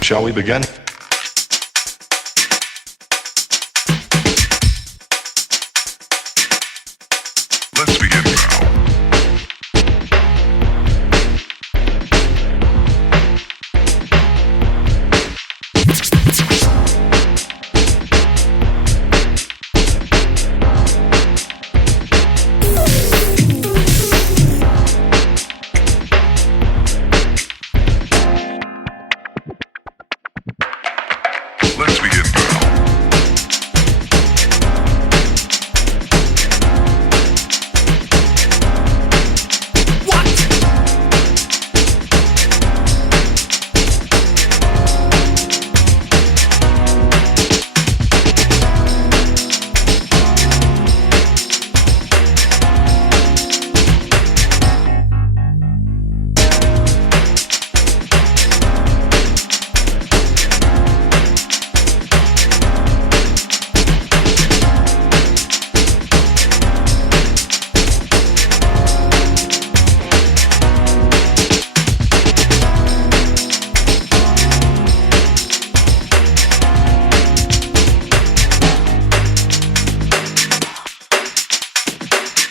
Shall we begin? Let's begin now. Let's begin now.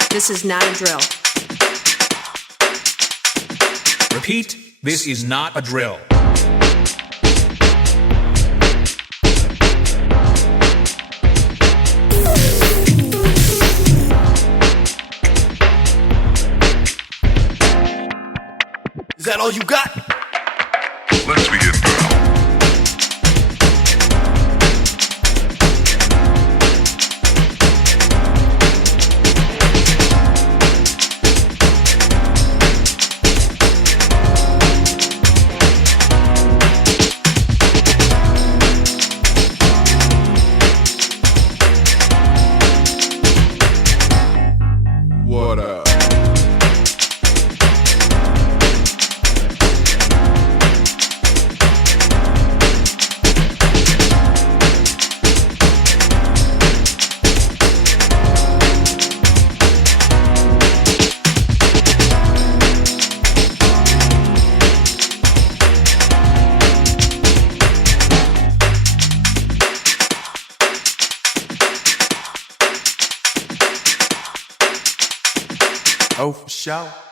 This is not a drill. Repeat, this is not a drill. Is that all you got? Let's begin now. What up? Oh, for sure.